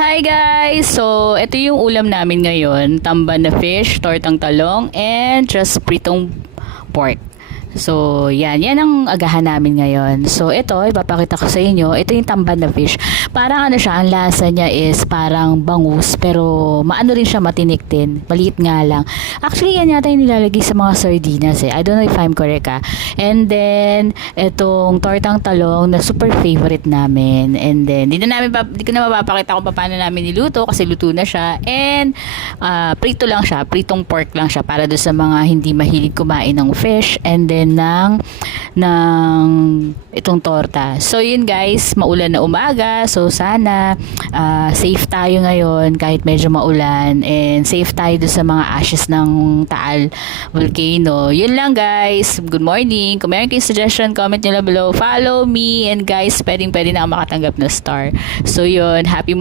Hi guys! So, ito yung ulam namin ngayon. Tamban na fish, tortang talong, and just pritong pork. So, yan ang agahan namin ngayon. So, ito, ipapakita ko sa inyo. Ito yung tamban na fish. Parang ano siya, ang lasa niya is parang bangus, pero maano rin siya, matinik din. Maliit nga lang. Actually, yan yata yung nilalagay sa mga sardinas eh. I don't know if I'm correct And then, itong tortang talong na super favorite namin. And then, di ko na mapapakita kung paano namin niluto kasi luto na siya. And, prito lang siya. Pritong pork lang siya para doon sa mga hindi mahilig kumain ng fish. And then, ng itong torta. So yun guys, maulan na umaga. So sana safe tayo ngayon kahit medyo maulan, and safe tayo doon sa mga ashes ng Taal Volcano. Yun lang guys. Good morning. Kung meron kayong suggestion, comment nyo lang below. Follow me, and guys, pwede na ako makatanggap na star. So yun, happy